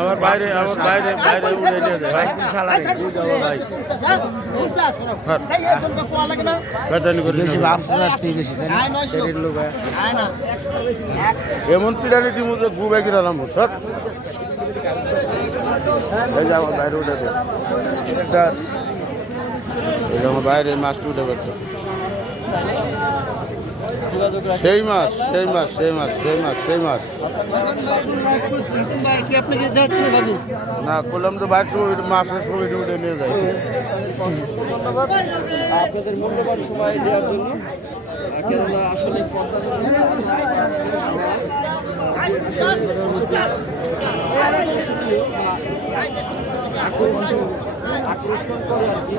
আমার বাইরে উড়ে নিয়ে যায় ভাই এমন পিড়ানি টিম গু ব্যাগি রালাম স্যার এই যে আমার বাইরে উঠে আমার বাইরে মাছটা উঠে পারতো সেই মাছ না করলাম তো বাইরে মাছের ছবি উঠে নিয়ে যায় আপনাদের মূল্যবান সময় দেওয়ার জন্য কেননা আসলে আকর্ষণ করে আর কি।